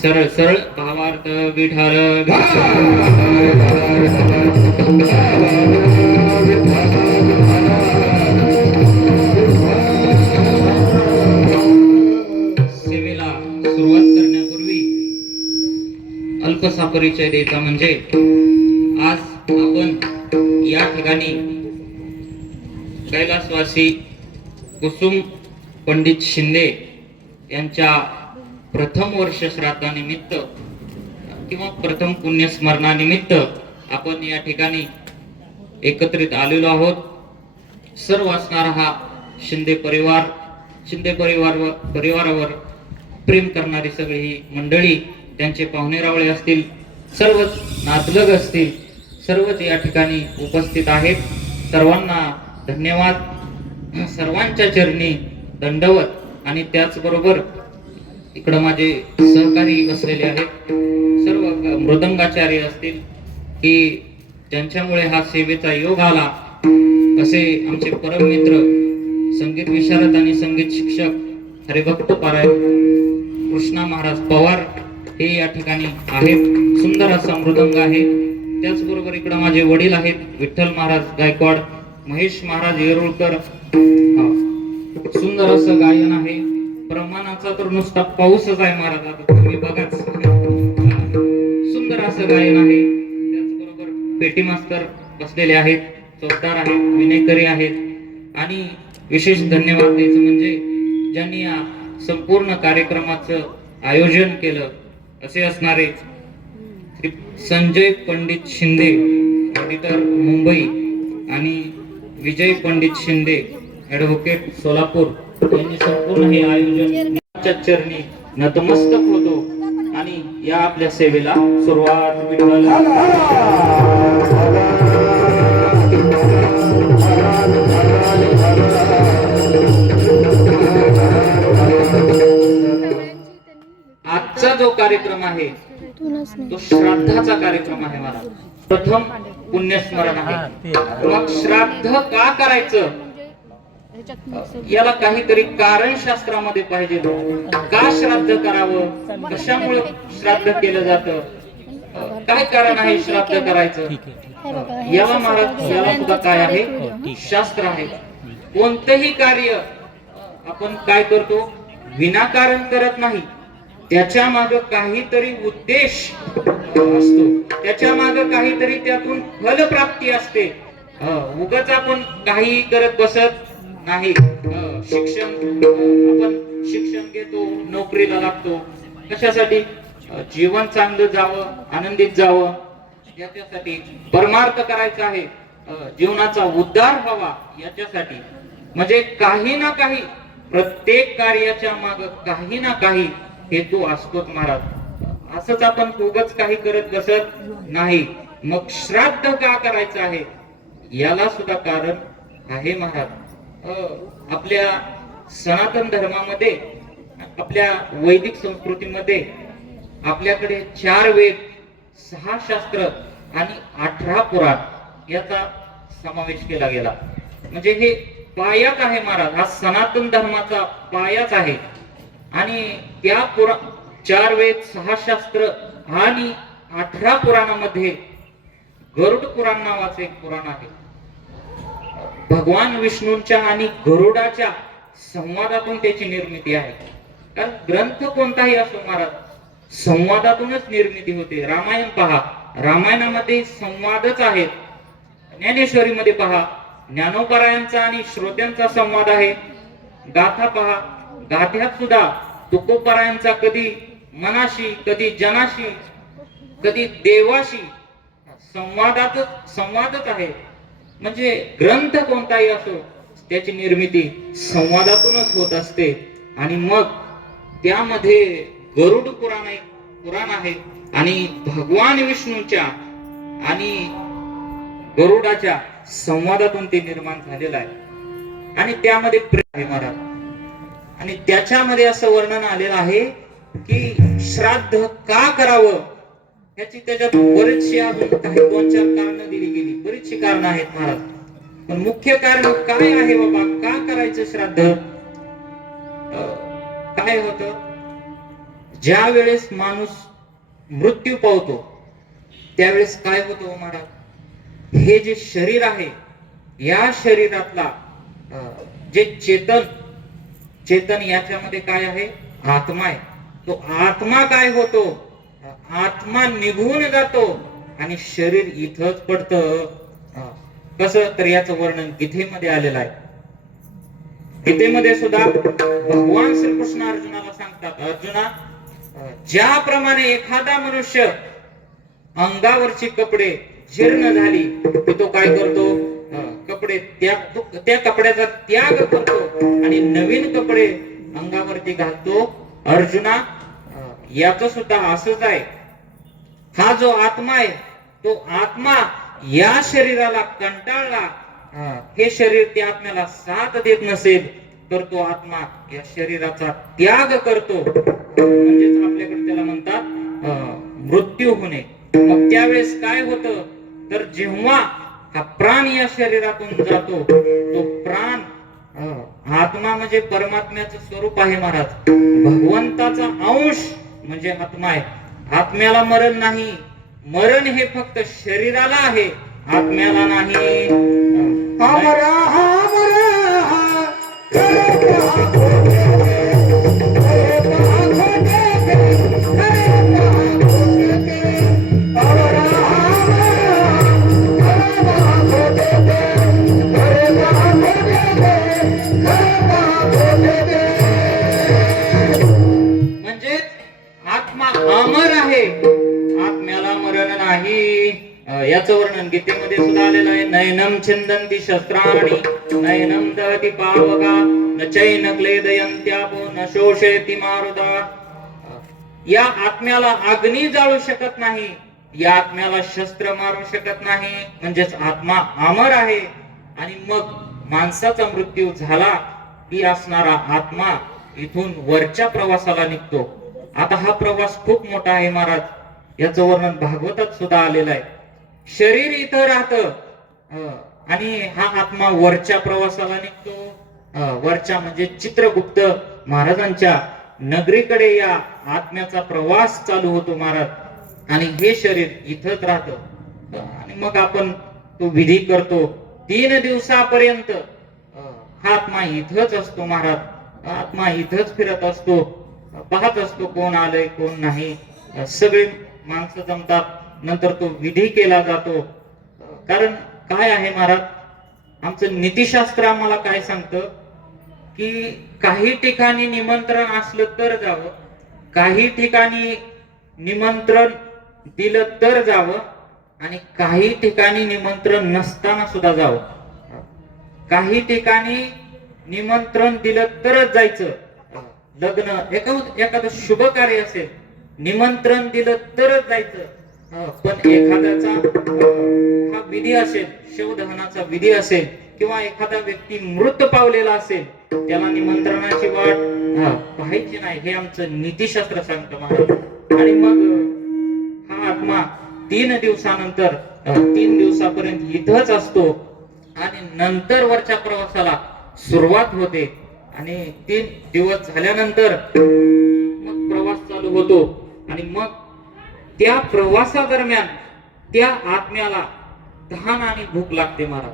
सरळ सरळ भावार्थ विठार सेवेला सुरुवात करण्यापूर्वी अल्पसा परिचय द्यायचा म्हणजे आज आपण या ठिकाणी कैलासवासी कुसुम पंडित शिंदे यांच्या प्रथम वर्ष श्राद्धानिमित्त किंवा प्रथम पुण्यस्मरणानिमित्त आपण या ठिकाणी एकत्रित आलेलो आहोत. सर्व असणारा हा शिंदे परिवारावर प्रेम करणारी सगळी ही मंडळी, त्यांचे पाहुणेरावळे असतील, सर्वच नातलग असतील, सर्वच या ठिकाणी उपस्थित आहेत. सर्वांना धन्यवाद, सर्वांच्या चरणी दंडवत. आणि त्याचबरोबर इकडं माझे सहकारी बसलेले आहेत, सर्व मृदंगाचार्य असतील की ज्यांच्यामुळे हा सेवेचा योग आला, असे आमचे परम मित्र संगीत विशारद आणि संगीत शिक्षक हरिभक्त पारायण कृष्णा महाराज पवार हे या ठिकाणी आहेत. सुंदर असा मृदंग आहे. त्याचबरोबर इकडं माझे वडील आहेत, विठ्ठल महाराज गायकवाड, महेश महाराज येरुळकर. सुंदर असं गायन आहे. प्रमाणाचा तर नुसता पाऊसच आहे महाराज, आता तुम्ही बघाच. सुंदर असं गायन आहे. त्याचबरोबर पेटी मास्तर बसलेले आहेत, चौकदार आहेत, विनयकरी आहेत. आणि विशेष धन्यवाद द्यायचं म्हणजे ज्यांनी या संपूर्ण कार्यक्रमाचं आयोजन केलं, असे असणारे श्री संजय पंडित शिंदे ऑडिटर मुंबई आणि विजय पंडित शिंदे ॲडव्होकेट सोलापूर यांनी संपूर्ण हे आयोजन चरणी नतमस्तक होतो आणि या आपल्या सेवेला सुरुवात आजचा जो कार्यक्रम आहे तो श्राद्धाचा कार्यक्रम आहे. मला प्रथम पुण्यस्मरण आहे. मग श्राद्ध का करायचं याला काहीतरी कारण शास्त्रामध्ये पाहिजे. का श्राद्ध करावं, कशामुळे श्राद्ध केलं जातं, काय कारण आहे श्राद्ध करायचं, याला महाराज याला सुद्धा काय आहे, शास्त्र आहे. कोणतंही कार्य आपण काय करतो, विनाकारण करत नाही. त्याच्या मागे काहीतरी उद्देश असतो, त्याच्या मागे काहीतरी त्यातून फलप्राप्ती असते. उगाच आपण काही करत बसत नाही. आपण शिक्षण घेतो, नोकरीला लागतो, कशासाठी, जीवन चांगलं जावं, आनंदित जावं, याच्यासाठी परमार्थ करायचा आहे, जीवनाचा उद्धार व्हावा याच्यासाठी. म्हणजे काही ना काही, प्रत्येक कार्याच्या मागे काही ना काही हेतू असतोच महाराज. असंच आपण उगाच काही करत बसत नाही. मग श्राद्ध का करायचं आहे याला सुद्धा कारण आहे महाराज. आपल्या सनातन धर्मामध्ये, आपल्या वैदिक संस्कृतीमध्ये आपल्याकडे 4 वेद, 6 शास्त्र आणि 18 पुराण याचा समावेश केला गेला. म्हणजे हे पायाच आहे महाराज, हा सनातन धर्माचा पायाच आहे. आणि त्या 4 वेद, 6 शास्त्र आणि 18 पुराणामध्ये गरुड पुराण नावाचं एक पुराण आहे. भगवान विष्णूंच्या आणि गरुडाच्या संवादातून त्याची निर्मिती आहे. कारण ग्रंथ कोणताही असो महाराज, संवादातूनच निर्मिती होते. रामायण पहा, रामायणामध्ये संवादच आहेत. ज्ञानेश्वरीमध्ये पहा, ज्ञानोपरायांचा आणि श्रोत्यांचा संवाद आहे. गाथा पहा, गाथ्यात सुद्धा तुकोपरायांचा कधी मनाशी, कधी जनाशी, कधी देवाशी संवादच आहे. म्हणजे ग्रंथ कोणताही असो त्याची निर्मिती संवादातूनच होत असते. आणि मग त्यामध्ये गरुड पुराण आहे आणि भगवान विष्णूच्या आणि गरुडाच्या संवादातून ते निर्माण झालेलं आहे. आणि त्यामध्ये प्रेम आहे महाराज. आणि त्याच्यामध्ये असं वर्णन आलेलं आहे की श्राद्ध का करावं याची त्याच्यात बरेचशी अजून काही 2-4 कारण दिली गेली. बरीचशी कारण आहेत महाराज. पण मुख्य कारण काय आहे बाबा, का करायचं श्राद्ध, काय होतं, ज्या वेळेस माणूस मृत्यू पावतो त्यावेळेस काय होतं महाराज, हे जे शरीर आहे या शरीरातला जे चेतन याच्यामध्ये काय आहे, आत्मा आहे. तो आत्मा काय होतो, आत्मा निघून जातो आणि शरीर इथंच पडतं. कसं तर याचं वर्णन गीतेमध्ये आलेलं आहे. गीतेमध्ये सुद्धा भगवान श्रीकृष्ण अर्जुनाला सांगतात, अर्जुना, ज्याप्रमाणे एखादा मनुष्य अंगावरची कपडे जीर्ण झाली की तो काय करतो, कपडे त्या कपड्याचा त्याग करतो आणि नवीन कपडे अंगावरती घालतो. अर्जुना, याच सुद्धा असंच आहे. हा जो आत्मा आहे तो आत्मा या शरीराला कंटाळला, हे शरीर त्या आत्म्याला साथ देत नसेल तर तो आत्मा या शरीराचा त्याग करतो. म्हणजेच आपल्याकडे त्याला म्हणतात मृत्यू होणे. मग त्यावेळेस काय होतं तर जेव्हा हा प्राण या शरीरातून जातो, तो प्राण आत्मा म्हणजे परमात्म्याचं स्वरूप आहे महाराज, भगवंताचा अंश म्हणजे आत्मा आहे. आत्म्याला मरण नाही, मरण हे फक्त शरीराला आहे, आत्म्याला नाही. म्हणजे आत्मा अमर आहे, आत्म्याला मरण नाही. याचं वर्णन गीतेमध्ये सुद्धा आलेलं आहे. नयनम छिंदन्ति शस्त्राणि नयनम दहति पावका न चैन क्लेदयन्त्यापो न शोषयति मारुता. या आत्म्याला अग्नी जाळू शकत नाही, या आत्म्याला शस्त्र मारू शकत नाही. म्हणजेच आत्मा अमर आहे. आणि मग माणसाचा मृत्यू झाला की असणारा आत्मा इथून वरच्या प्रवासाला निघतो. आता हा प्रवास खूप मोठा आहे महाराज, याचं वर्णन भागवतात सुद्धा आलेलं आहे. शरीर इथं राहतं आणि हा आत्मा वरच्या प्रवासाला निघतो. वरच्या म्हणजे चित्रगुप्त महाराजांच्या नगरीकडे या आत्म्याचा प्रवास चालू होतो महाराज. आणि हे शरीर इथंच राहतं. आणि मग आपण तो विधी करतो 3 दिवसापर्यंत. हा आत्मा इथंच असतो महाराज, आत्मा इथंच फिरत असतो, पाहत असतो कोण आलंय कोण नाही. सगळी माणसं जमतात, नंतर तो विधी केला जातो. कारण काय आहे महाराज, आमचं नीतिशास्त्र आम्हाला काय सांगतं की काही ठिकाणी निमंत्रण असलं तर जावं, काही ठिकाणी निमंत्रण दिलं तर जावं, आणि काही ठिकाणी निमंत्रण नसताना सुद्धा जावं. काही ठिकाणी निमंत्रण दिलं तरच जायचं. लग्न एखादं शुभ कार्य असेल, निमंत्रण दिलं तरच जायचं. पण एखाद्याचा हा विधी असेल, शवदहनाचा विधी असेल, किंवा एखादा व्यक्ती मृत पावलेला असेल, त्याला निमंत्रणाची वाट पाहायची नाही, हे आमचं नीतिशास्त्र सांगतं महाराज. आणि मग हा आत्मा 3 दिवसानंतर 3 दिवसापर्यंत इथंच असतो आणि नंतर वरच्या प्रवासाला सुरुवात होते. आणि 3 दिवस झाल्यानंतर मग प्रवास चालू होतो. आणि मग त्या प्रवासादरम्यान त्या आत्म्याला तहान आणि भूक लागते महाराज.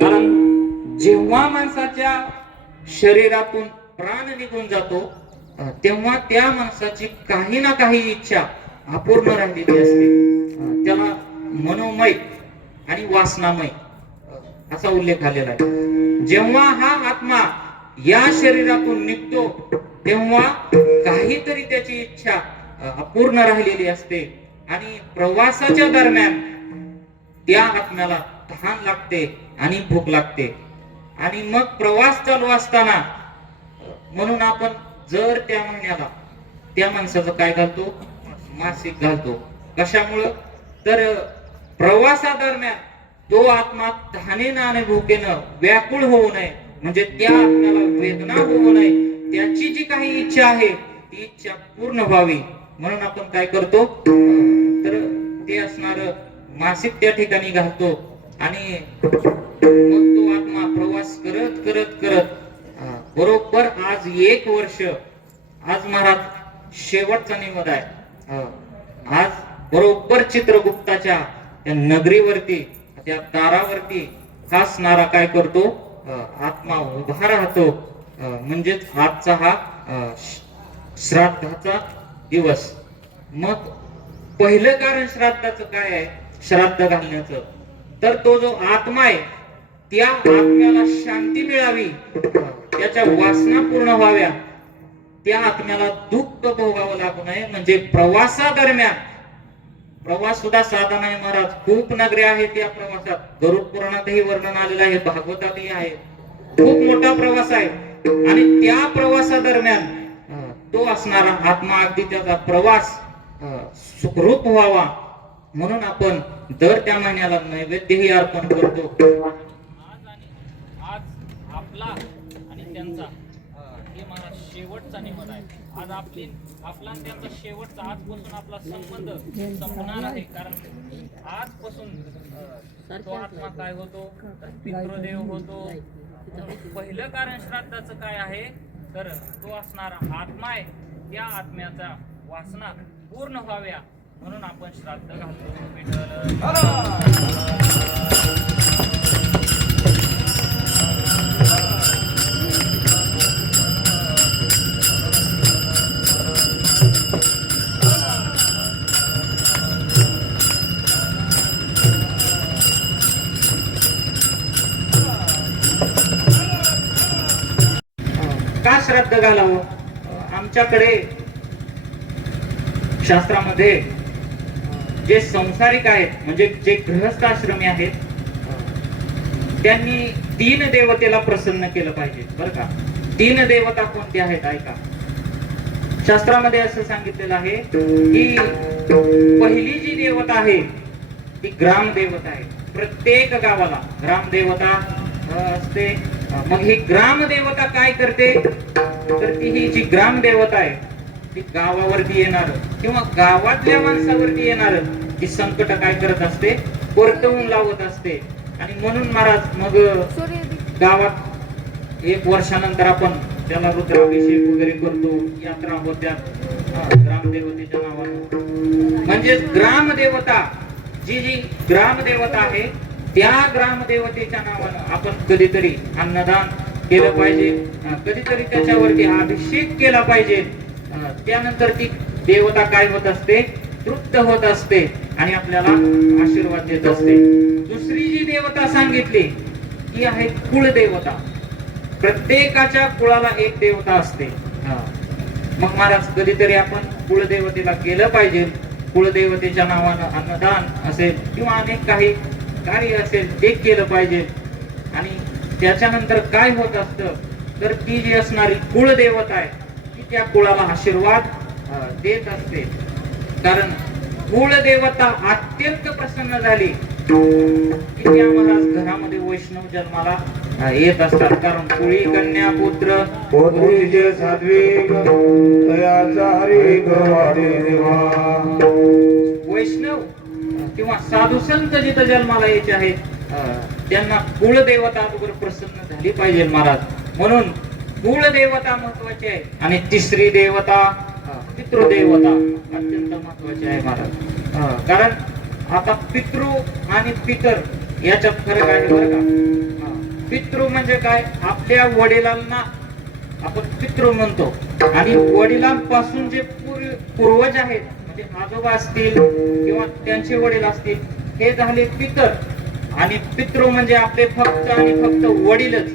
कारण जेव्हा माणसाच्या शरीरातून प्राण निघून जातो तेव्हा त्या माणसाची काही ना काही इच्छा अपूर्ण राहिलेली असते. त्याला मनोमय आणि वासनामय असा उल्लेख आलेला आहे. जेव्हा हा आत्मा या शरीरातून निघतो तेव्हा काहीतरी त्याची इच्छा अपूर्ण राहिलेली असते. आणि प्रवासाच्या दरम्यान त्या आत्म्याला तहान लागते आणि भूक लागते. आणि मग प्रवास चालू असताना म्हणून आपण जर त्या महिन्याला त्या माणसाचं काय घालतो, मासिक घालतो. कशामुळं तर प्रवासादरम्यान तो आत्मा तहानेनं आणि भुकेनं व्याकुळ होऊ नये, म्हणजे त्या आत्म्याला वेदना होऊ नये, त्याची जी काही इच्छा आहे ती इच्छा पूर्ण व्हावी म्हणून आपण काय करतो तर ते असणार मासिक त्या ठिकाणी घालतो. आणि मग तो आत्मा प्रवास करत करत करत बरोबर आज 1 वर्ष, आज महाराज शेवटचा निवद आहे. आज बरोबर चित्रगुप्ताच्या त्या नगरीवरती, त्या दारावरती हाच नारा काय करतो, आत्मा उभा राहतो. म्हणजेच आजचा हा श्राद्धाचा दिवस. मग पहिलं कारण श्राद्धाचं काय आहे, श्राद्ध घालण्याचं, तर तो जो आत्मा आहे त्या आत्म्याला शांती मिळावी, त्याच्या वासना पूर्ण व्हाव्या, त्या आत्म्याला दुःख भोगावं लागू नये. म्हणजे प्रवासादरम्यान, प्रवास सुद्धा साधा नाही महाराज, खूप नगरे आहेत या प्रवासात. गरुड पुराणातही वर्णन आलेलं आहे, भागवतातही आहे. खूप मोठा प्रवास आहे आणि त्या प्रवासादरम्यान तो असणारा आत्मा अगदी त्याचा प्रवास सुखरूप व्हावा म्हणून आपण दर त्या महिन्याला नैवेद्यही अर्पण करतो. आज आपला आणि त्यांचा हे मला शेवटचा निवड आहे. आज आपला आणि त्यांचा शेवटचा, आजपासून आपला संबंध संपणार आहे. कारण आजपासून तो आत्मा काय होतो, तर पितृदेव होतो. पहिलं कारण श्राद्धाचं काय आहे, तर तो असणारा आत्मा आहे, त्या आत्म्याचा वासना पूर्ण व्हाव्या म्हणून आपण श्राद्ध घालतो. विठ्ठल का श्राद्ध घालावं. आमच्याकडे शास्त्रामध्ये जे संसारिक आहेत, म्हणजे जे गृहस्थाश्रमी आहेत, त्यांनी 3 देवतेला प्रसन्न केलं पाहिजे. बरं का, 3 देवता कोणत्या आहेत ऐका. शास्त्रामध्ये असं सांगितलेलं आहे की पहिली जी देवता आहे ती ग्रामदेवता आहे. प्रत्येक गावाला ग्रामदेवता असते. मग ही ग्रामदेवता काय करते, तर ती ही जी ग्रामदेवता आहे ती गावावरती येणार किंवा गावातल्या माणसावरती येणार ती संकट काय करत असते, परतवून लावत असते. आणि म्हणून महाराज मग गावात 1 वर्षानंतर आपण त्याला रुद्राभिषेक वगैरे करतो, यात्रा होत्या ग्रामदेवतेच्या नावानं. म्हणजे ग्रामदेवता, जी ग्रामदेवता आहे त्या ग्रामदेवतेच्या नावानं आपण कधीतरी अन्नदान केलं पाहिजे, कधीतरी त्याच्यावरती अभिषेक केला पाहिजे. त्यानंतर ती देवता काय होत असते, तृप्त होत असते आणि आपल्याला आशीर्वाद देत असते. दुसरी जी देवता सांगितली ती आहे कुळदेवता. प्रत्येकाच्या कुळाला एक देवता असते. मग महाराज कधीतरी आपण कुळदेवतेला केलं पाहिजे. कुळदेवतेच्या नावानं अन्नदान असेल किंवा अनेक काही कार्य असेल ते केलं पाहिजे. आणि त्याच्यानंतर काय होत असतं, तर ती जी असणारी कुळदेवता आहे ती त्या कुळाला आशीर्वाद देत असते. कारण कुळदेवता अत्यंत प्रसन्न झाली की त्या महाराज घरामध्ये वैष्णव जन्माला येत असतात. कारण कुळी कन्या पुत्र पोत्रीचे सात्विक तयाचा हरी गवाडे देवा. वैष्णव किंवा साधू संत जिथं जन्माला यायचे आहेत त्यांना कुळदेवता अगोदर प्रसन्न झाली पाहिजे महाराज. म्हणून कुळदेवता महत्वाची आहे. आणि तिसरी देवता पितृदेवता अत्यंत महत्वाची आहे महाराज. कारण आता पितृ आणि पितर याच्यात फरक आहे बरं का. पितृ म्हणजे काय, आपल्या वडिलांना आपण पितृ म्हणतो आणि वडिलांपासून जे पूर्वज आहेत म्हणजे आजोबा असतील किंवा त्यांचे वडील असतील हे झाले पितर. आणि पितृ म्हणजे आपले फक्त आणि फक्त वडीलच.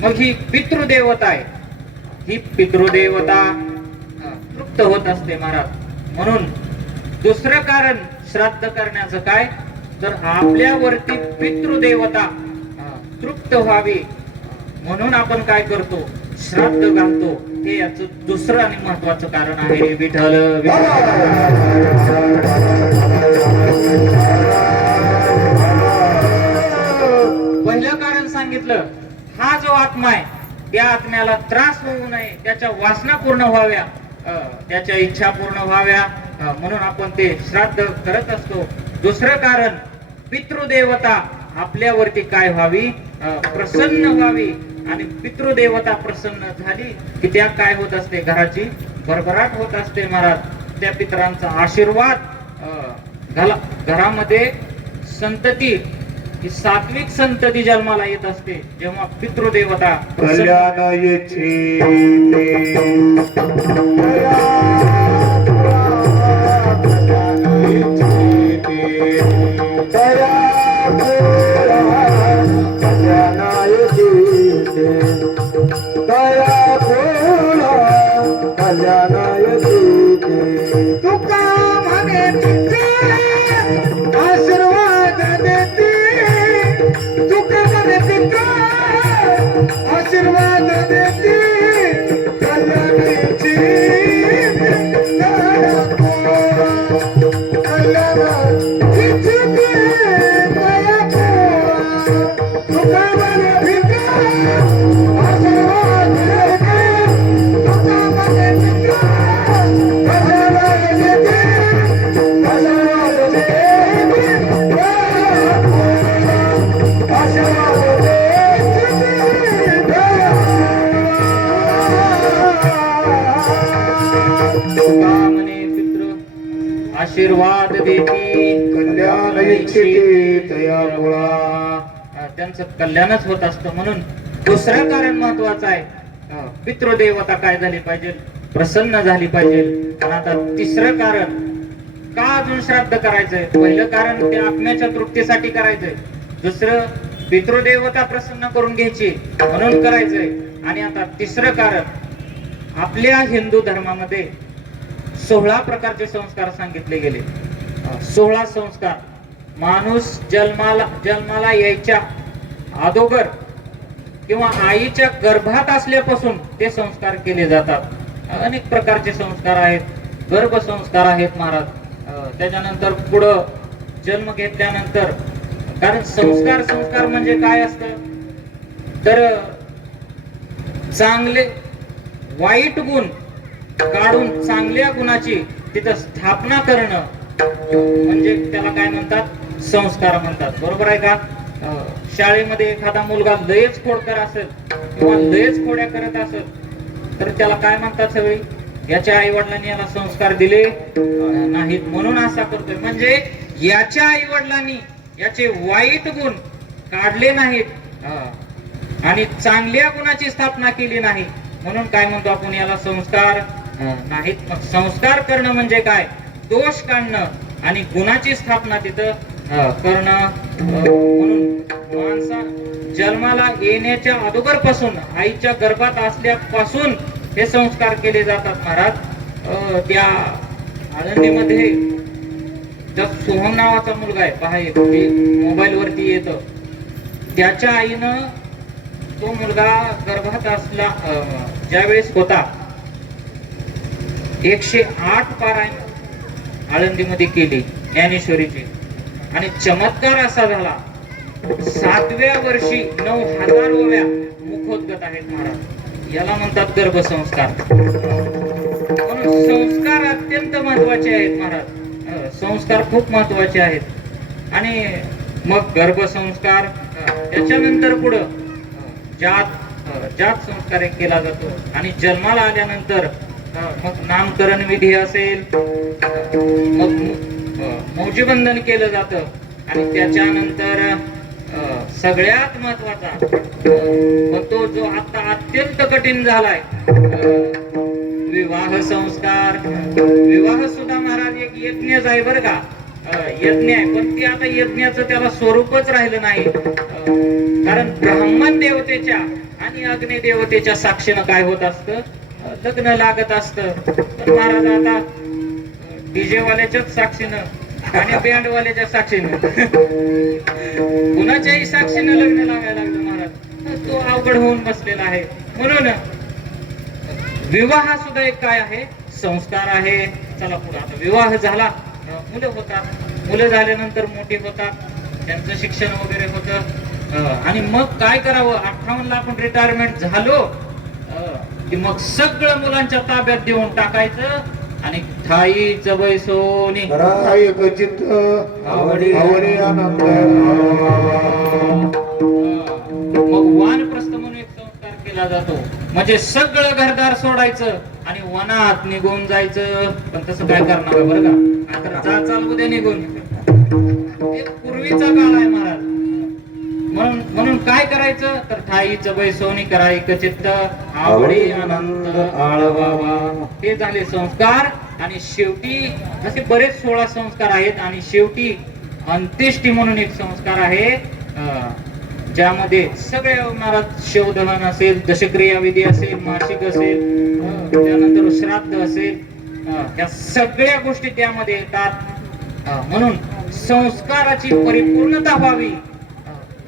मग ही पितृदेवता आहे, ही पितृदेवता तृप्त होत असते महाराज. म्हणून दुसरं कारण श्राद्ध करण्याचं काय, तर आपल्यावरती पितृदेवता तृप्त व्हावी म्हणून आपण काय करतो, श्राद्ध घालतो. हे याचं दुसरं आणि महत्वाचं कारण आहे. विठ्ठल पहिलं कारण सांगितलं, हा जो आत्मा आहे त्या आत्म्याला त्रास होऊ नये, त्याच्या वासना पूर्ण व्हाव्या, त्याच्या इच्छा पूर्ण व्हाव्या म्हणून आपण ते श्राद्ध करत असतो. दुसरं कारण पितृदेवता आपल्यावरती काय व्हावी, प्रसन्न व्हावी. आणि पितृदेवता प्रसन्न झाली की त्या काय होत असते, घराची भरभराट होत असते महाराज. त्या पितरांचा आशीर्वाद घरामध्ये संतती ही सात्विक संतती जन्माला येत असते जेव्हा पितृदेवता कल्याण येची आशीर्वाद देते तुका म्हणे पिता आशीर्वाद देते कल्याणाची आशीर्वाद देती कल्याण इच्छिते तया मुळा. त्यांचं कल्याणच होत असतं. म्हणून दुसरं कारण महत्वाचं आहे, पितृदेवता काय झाली पाहिजे, प्रसन्न झाली पाहिजे. आणि आता तिसरं कारण का अजून श्राद्ध करायचंय. पहिलं कारण त्या आत्म्याच्या तृप्तीसाठी करायचंय, दुसरं पितृदेवता प्रसन्न करून घ्यायची म्हणून करायचंय. आणि आता तिसरं कारण आपल्या हिंदू धर्मामध्ये 16 प्रकारचे संस्कार सांगितले गेले. 16 संस्कार माणूस जन्माला यायच्या अगोदर किंवा आईच्या गर्भात असल्यापासून ते संस्कार केले जातात. अनेक प्रकारचे संस्कार आहेत, गर्भसंस्कार आहेत महाराज. त्याच्यानंतर पुढं जन्म घेतल्यानंतर, कारण संस्कार म्हणजे काय असतं तर चांगले वाईट गुण काढून चांगल्या गुणाची तिथं स्थापना करणं म्हणजे त्याला काय म्हणतात, संस्कार म्हणतात. बरोबर आहे का. शाळेमध्ये एखादा मुलगा लयच खोडकर असेल किंवा लयच खोड्या करत असेल तर त्याला काय म्हणतात सगळी, याच्या आई वडिलांनी याला संस्कार दिले नाहीत म्हणून असा करतोय. म्हणजे याच्या आई वडिलांनी याचे वाईट गुण काढले नाहीत आणि चांगल्या गुणाची स्थापना केली नाही म्हणून काय म्हणतो आपण, याला संस्कार नाहीत. मग संस्कार करणं म्हणजे काय, दोष काढणं आणि गुणाची स्थापना तिथं करणं. म्हणून माणसा जन्माला येण्याच्या अगोदर पासून, आईच्या गर्भात असल्यापासून हे संस्कार केले जातात महाराज. त्या आळंदीमध्ये त्या सोहम नावाचा मुलगा आहे पहा, मोबाईल वरती येत, त्याच्या आईनं तो मुलगा गर्भात असला ज्यावेळेस होता 108 पारायण आळंदीमध्ये केली ज्ञानेश्वरीची. आणि चमत्कार असा झाला, 7व्या वर्षी 9000 ओव्या मुखोद्गत आहेत महाराज. याला म्हणतात गर्भसंस्कार. म्हणून संस्कार अत्यंत महत्वाचे आहेत महाराज. संस्कार खूप महत्वाचे आहेत. आणि मग गर्भसंस्कार, त्याच्यानंतर पुढं जात संस्कार एक केला जातो. आणि जन्माला आल्यानंतर मग नामकरण विधी असेल, मग मौजीबंधन केलं जातं. आणि त्याच्यानंतर सगळ्यात महत्वाचा मग तो जो आता अत्यंत कठीण झालाय, विवाह संस्कार. विवाह सुद्धा महाराज एक यज्ञच आहे बरं का, यज्ञ आहे. पण ते आता यज्ञाचं त्याला स्वरूपच राहिलं नाही. कारण ब्राह्मण देवतेच्या आणि अग्नी देवतेच्या साक्षीनं काय होत असतं, लग्न लागत असतं. पण महाराज आता डीजे वाल्याच्याच साक्षीनं आणि बँड वाल्याच्या साक्षीनं कुणाच्याही साक्षीनं लग्न लागायला लागलं महाराज. तो अवघड होऊन बसलेला आहे. म्हणून विवाह सुद्धा एक काय आहे, संस्कार आहे. चला पुढे, आता विवाह झाला, मुलं होतात, मुलं झाल्यानंतर मोठी होतात, त्यांचं शिक्षण वगैरे होतं. आणि मग काय करावं, 58 ला आपण रिटायरमेंट झालो की मग सगळं मुलांच्या ताब्यात देऊन टाकायचं आणि ठाई जवळ सोनी चित्त आवडी आनंद. मग वानप्रस्थ म्हणून एक संस्कार केला जातो. म्हणजे सगळं घरदार सोडायचं आणि वनात निघून जायचं, पण तसं काय करणार बरं का, नाहीतर चाल उद्या निघून. हे पूर्वीचा काळ आहे महाराज. म्हणून काय करायचं तर ठाईचं बैसोनी कराई चित्त आवडी अनंत आळवावा. हे झाले संस्कार. आणि शेवटी असे बरेच 16 संस्कार आहेत. आणि शेवटी अंत्येष्टी म्हणून एक संस्कार आहे, ज्यामध्ये सगळे महाराज शिवदहन असेल, दशक्रिया विधी असेल, मासिक असेल, त्यानंतर श्राद्ध असेल, या सगळ्या गोष्टी त्यामध्ये येतात. म्हणून संस्काराची परिपूर्णता व्हावी.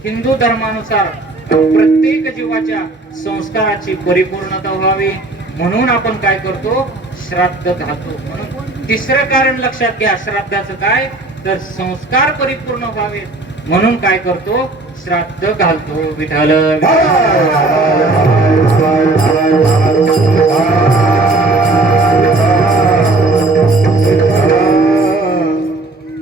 हिंदू धर्मानुसार प्रत्येक जीवाच्या संस्काराची परिपूर्णता व्हावी म्हणून आपण काय करतो, श्राद्ध घालतो. म्हणून तिसरं कारण लक्षात घ्या श्राद्धाचं काय तर संस्कार परिपूर्ण व्हावेत म्हणून काय करतो, श्राद्ध घालतो. विठ्ठल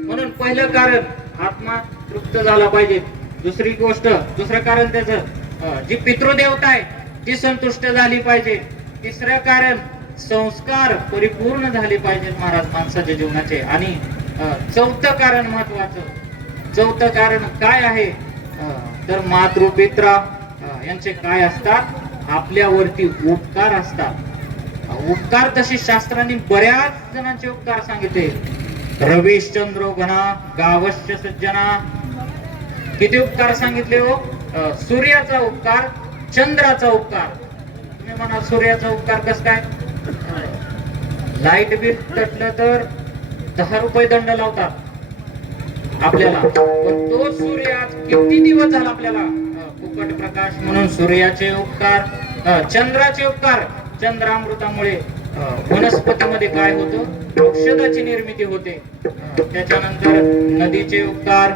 म्हणून पहिलं कारण आत्मा तृप्त झाला पाहिजे. दुसरी गोष्ट, दुसरं कारण त्याचं जी पितृदेवता आहे ती संतुष्ट झाली पाहिजे. तिसरं कारण संस्कार परिपूर्ण झाले पाहिजे महाराज माणसाच्या जीवनाचे. आणि चौथं कारण महत्वाचं, चौथं कारण काय आहे तर मातृपित्रा यांचे काय असतात, आपल्यावरती उपकार असतात. उपकार तशी शास्त्रांनी बऱ्याच जणांचे उपकार सांगितले. रविश्चंद्रो घना गावश्य सज्जना, किती उपकार सांगितले हो. सूर्याचा उपकार, चंद्राचा उपकार. तुम्ही म्हणा सूर्याचा उपकार कस काय, लाईट बिल तटलं तर 10 रुपये दंड लावतात आपल्याला, पण तो सूर्य आज किती दिवस झाला आपल्याला फुकट प्रकाश म्हणून सूर्याचे उपकार. चंद्राचे उपकार, चंद्रामृतामुळे वनस्पतीमध्ये काय होतं, औषधाची निर्मिती होते. त्याच्यानंतर नदीचे उपकार,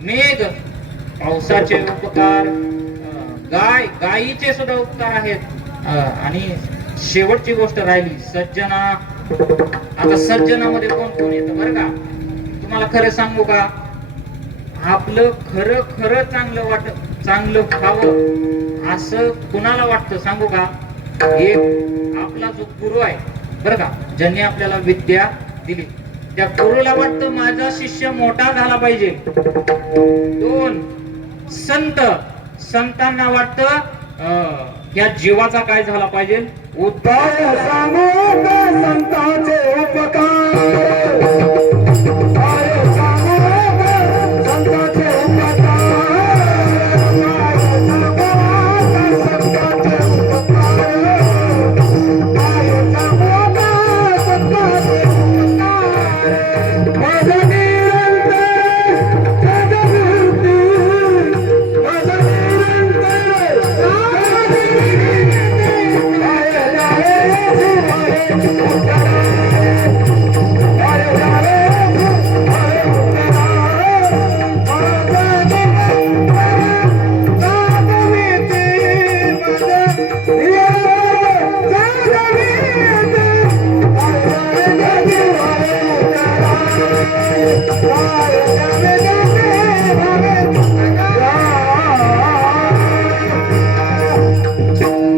मेघ पावसाचे उपकार, गायीचे सुद्धा उपकार आहेत. आणि शेवटची गोष्ट राहिली सज्जना. आता सज्जनामध्ये कोण कोण येतं बरं का, तुम्हाला खरं सांगू का, आपलं खरं खरं चांगलं खावं असं कुणाला वाटतं सांगू का. एक आपला जो गुरु आहे बरं का, ज्यांनी आपल्याला विद्या दिली, त्या गुरुला वाटतं माझा शिष्य मोठा झाला पाहिजे. 2 संतांना वाटतं या जीवाचा काय झाला पाहिजे, उद्धार सांगू संतांचे उपकार, संतांचे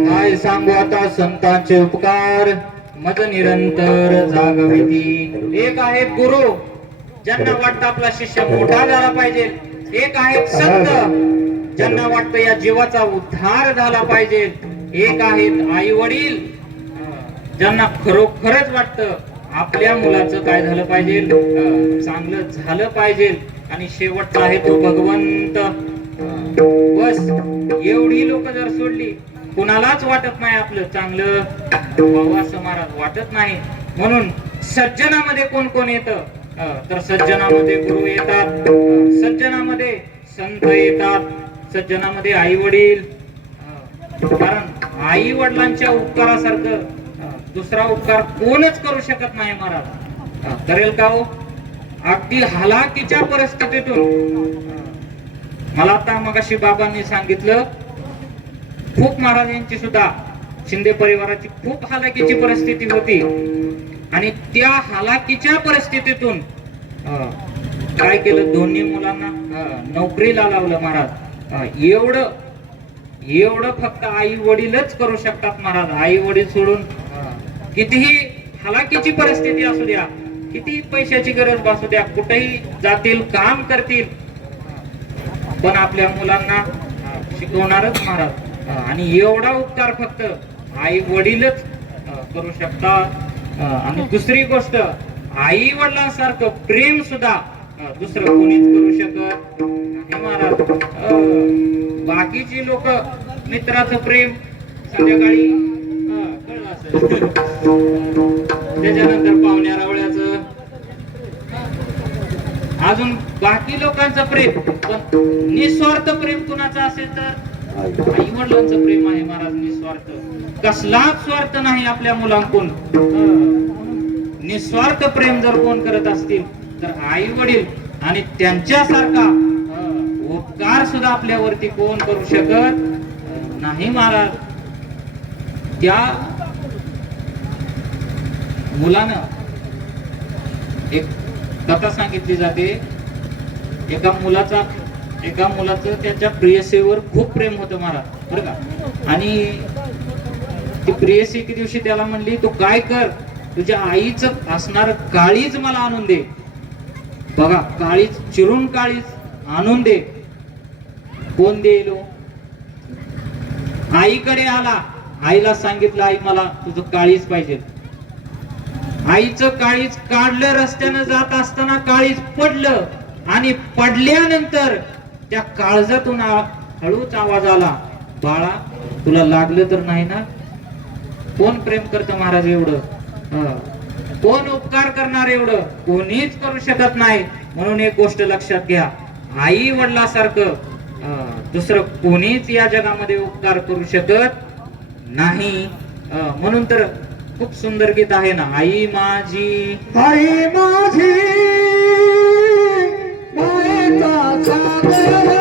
काय सांगू आता संतांचे उपकार मज निरंतर जागविती. एक आहे गुरु, ज्यांना वाटतं आपला शिष्य मोठा झाला पाहिजे. एक आहे संत, ज्यांना वाटतं या जीवाचा उद्धार झाला पाहिजे. एक आहेत आई वडील, ज्यांना खरोखरच वाटतं आपल्या मुलाचं काय झालं पाहिजे, चांगलं झालं पाहिजे. आणि शेवटचा आहे तो भगवंत. बस एवढी लोक जर सोडली, कुणालाच वाटत नाही आपलं चांगलं व्हावं असं महाराज वाटत नाही. म्हणून सज्जनामध्ये कोण कोण येतं तर सज्जनामध्ये गुरु येतात, सज्जनामध्ये संत येतात, सज्जनामध्ये आई वडील. कारण आई वडिलांच्या उपकारासारखं दुसरा उपकार कोणच करू शकत नाही महाराज. करेल का हो. अगदी हलाखीच्या परिस्थितीतून मला आता मगाशी बाबांनी सांगितलं, खूप महाराजांची सुद्धा शिंदे परिवाराची खूप हलाखीची परिस्थिती होती. आणि त्या हलाखीच्या परिस्थितीतून काय केलं, दोन्ही मुलांना नोकरीला लावलं महाराज. एवढं फक्त आई वडीलच करू शकतात महाराज. आई वडील सोडून कितीही हलाखीची परिस्थिती असू द्या, किती पैशाची गरज भासू द्या, कुठेही जातील, काम करतील, पण आपल्या मुलांना शिकवणारच महाराज. आणि एवढा उपकार फक्त आई वडीलच करू शकतात. आणि दुसरी गोष्ट, आई वडिलांसारखं प्रेम सुद्धा दुसरं कोणीच करू शकत नाही महाराज. बाकीची लोक मित्राचं प्रेम संध्याकाळी कळलं असेल, त्याच्यानंतर पाहुण्या रावळ्याचं, अजून बाकी लोकांचं प्रेम, पण निस्वार्थ प्रेम कुणाचं असेल तर आई वडिलांचं प्रेम आहे महाराज. निस्वार्थ, कसलाच स्वार्थ नाही आपल्या मुलांकडून. निस्वार्थ प्रेम जर कोण करत असतील तर आई वडील, आणि त्यांच्यासारखा उपकार सुद्धा आपल्यावरती कोण करू शकत नाही महाराज. त्या मुलानं एक कथा सांगितली जाते. एका मुलाचं त्याच्या प्रेयसीवर खूप प्रेम होतं महाराज, बरं का. आणि ती प्रेयसी एके दिवशी त्याला म्हणली, तू काय कर, तुझ्या आईचं असणार काळीज मला आणून दे. बघा, काळीज, चिरून काळीज आणून दे. कोण देईल? आईकडे आला, आईला सांगितलं, आई मला तुझं काळीज पाहिजे. आईचं काळीज काढलं, रस्त्यानं जात असताना काळीज पडलं, आणि पडल्यानंतर त्या काळजातून हळूच आवाज आला, बाळा तुला लागलं तर नाही ना? कोण प्रेम करतं महाराज एवढं? कोण उपकार करणार एवढं? कोणीच करू शकत नाही. म्हणून एक गोष्ट लक्षात घ्या, आई वडिलांसारखं दुसरं कोणीच या जगामध्ये उपकार करू शकत नाही. म्हणून तर खूप सुंदर गीत आहे ना, आई माझी मायेचा सागर,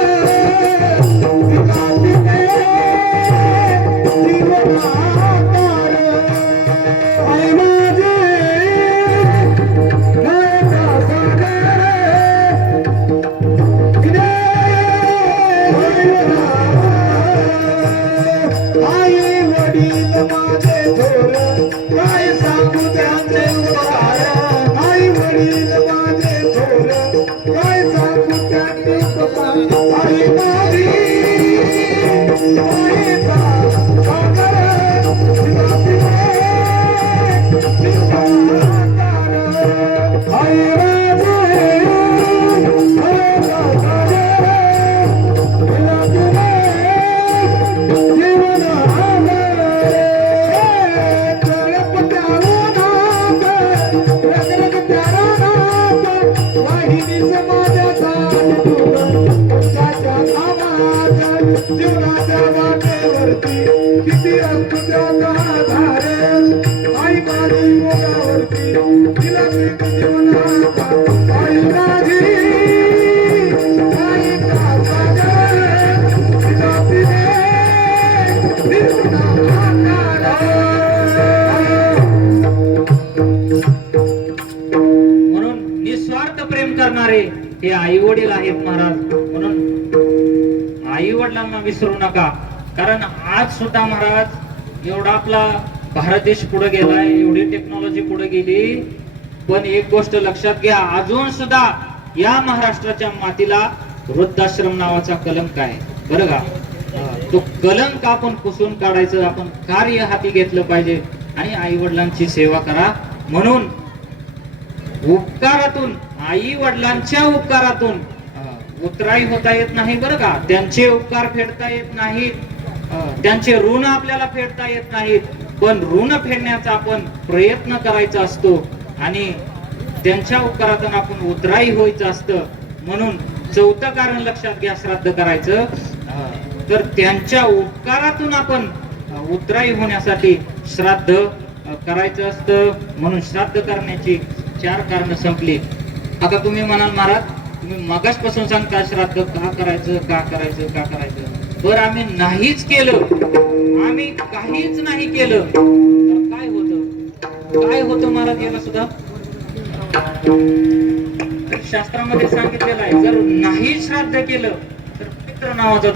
हे आई वडील आहेत महाराज. म्हणून आई वडिलांना विसरू नका. कारण आज सुद्धा महाराज एवढा आपला भारत देश पुढे गेलाय, एवढी टेक्नॉलॉजी पुढे गेली, पण एक गोष्ट लक्षात घ्या, अजून सुद्धा या महाराष्ट्राच्या मातीला वृद्धाश्रम नावाचा कलंक आहे, बरं का. तो कलंक आपण पुसून काढायचं आपण कार्य हाती घेतलं पाहिजे आणि आई वडिलांची सेवा करा. म्हणून उपकारातून, आई वडिलांच्या उपकारातून उतराई होता येत नाही, बरं का. त्यांचे उपकार फेडता येत नाहीत, त्यांचे ऋण आपल्याला फेडता येत नाहीत, पण ऋण फेडण्याचा आपण प्रयत्न करायचा असतो आणि त्यांच्या उपकारातून आपण उतराई व्हायचं असतं. म्हणून चौथं कारण लक्षात घ्या, श्राद्ध करायचं. तर त्यांच्या उपकारातून आपण उतराई होण्यासाठी श्राद्ध करायचं असतं. म्हणून श्राद्ध करण्याची 4 कारण संपली. आता तुम्ही म्हणाल, महाराज तुम्ही मगाचपासून सांगता श्राद्ध का करायचं, का करायचं, का करायचं. बरं, आम्ही नाहीच केलं, आम्ही काहीच नाही केलं तर काय होतं? काय होतं महाराज? याला सुद्धा शास्त्रामध्ये सांगितलेलं आहे, जर नाही श्राद्ध केलं तर पितृ नावाचा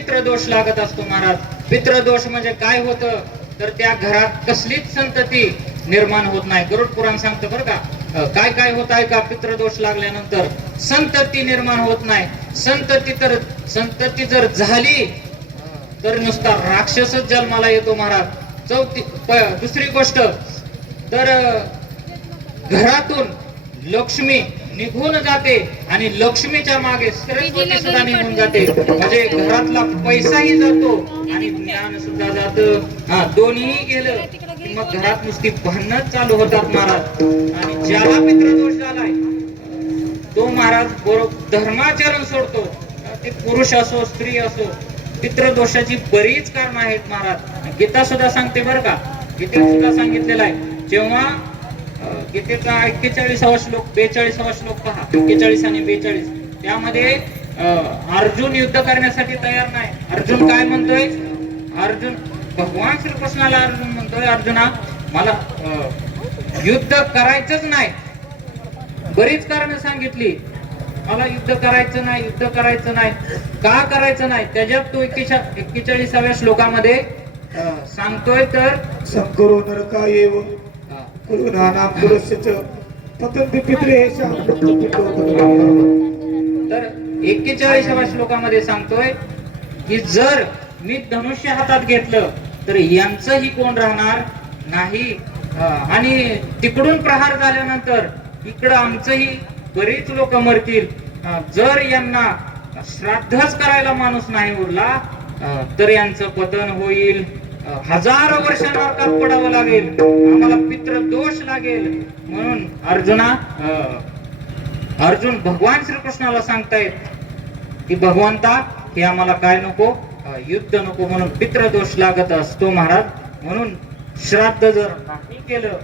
पितृदोष लागत असतो महाराज. पितृदोष म्हणजे काय होतं तर त्या घरात कसलीच संतती निर्माण होत नाही. गरुड पुराण सांगतं बरं का, काय काय होत आहे का पितृदोष लागल्यानंतर संतती निर्माण होत नाही. संतती जर झाली तर नुसता राक्षसच जन्माला येतो महाराज. दुसरी गोष्ट तर घरातून लक्ष्मी निघून जाते आणि लक्ष्मीच्या मागे सरस्वती सुद्धा निघून जाते. म्हणजे घरातला पैसाही जातो आणि ज्ञान सुद्धा जात. दोन्ही गेलं की मग घरात नुसती भांडणच चालू होतात महाराज. आणि ज्याला पितृदोष झालाय तो महाराज धर्माचरण सोडतो. ते पुरुष असो स्त्री असो. पितृदोषाची बरीच कारण आहेत महाराज. गीता सुद्धा सांगते बरं का, गीतेत सुद्धा सांगितलेलं आहे. जेव्हा गीतेचा 41वा श्लोक 42वा श्लोक पहा, 41 आणि 42 त्यामध्ये अर्जुन युद्ध करण्यासाठी तयार नाही. अर्जुन काय म्हणतोय, अर्जुन भगवान श्रीकृष्णाला अर्जुन म्हणतोय, अर्जुना मला युद्ध करायचंच नाही. बरीच कारण सांगितली, मला युद्ध करायचं नाही, युद्ध करायचं नाही. का करायचं नाही त्याच्यात तो 41व्या श्लोकामध्ये सांगतोय तर संकरो नरकायेव कुरुनाना पुरुषच पतंती पितृहेषां तर 41व्या श्लोकामध्ये सांगतोय की जर मी धनुष्य हातात घेतलं तर यांचंही कोण राहणार नाही. आणि तिकडून प्रहार झाल्यानंतर इकडं आमचंही बरीच लोक मरतील. जर यांना श्राद्धच करायला माणूस नाही उरला तर यांचं पतन होईल. हजारो वर्ष नरकात पडावं लागेल, आम्हाला पितृदोष लागेल. म्हणून अर्जुन भगवान श्रीकृष्णाला सांगतायत की भगवंता हे आम्हाला काय नको, युद्ध नको. म्हणून पितृदोष लागत असतो महाराज. म्हणून श्राद्ध जर नाही केलं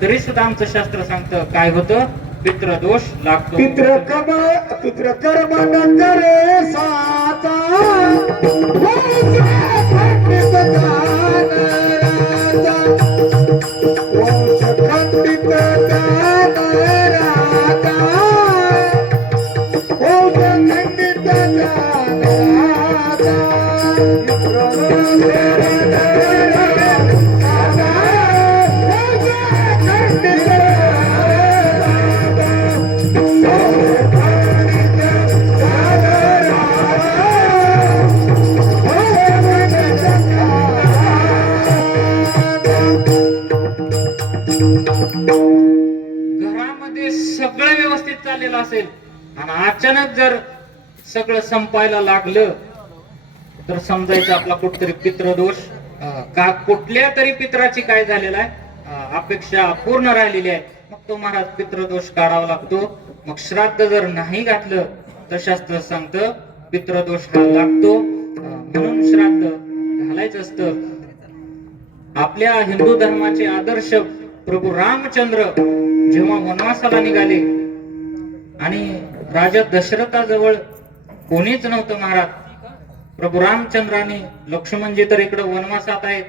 तरी सुद्धा आमचं शास्त्र सांगतं काय होतं, पितृदोष लागतो. पितृकर्म न करे साचा वंश खंडित ज्ञान राजा, वंश खंडित ज्ञान राजा. घरामध्ये सगळं व्यवस्थित चाललेलं असेल आणि अचानक जर सगळं संपायला लागलं तर समजायचं आपला कुठतरी पितृदोष का कुठल्या तरी पित्राची काय झालेला आहे, अपेक्षा पूर्ण राहिलेली आहे. मग तो महाराज पितृदोष काढावा लागतो. मग श्राद्ध जर नाही घातलं तर शास्त्र सांगतं पितृदोष हा लागतो. म्हणून श्राद्ध घालायचं असतं. आपल्या हिंदू धर्माचे आदर्श प्रभू रामचंद्र जेव्हा वनवासाला निघाले आणि राजा दशरथाजवळ कोणीच नव्हतं महाराज. प्रभू रामचंद्राने लक्ष्मणजी तर इकडं वनवासात आहेत,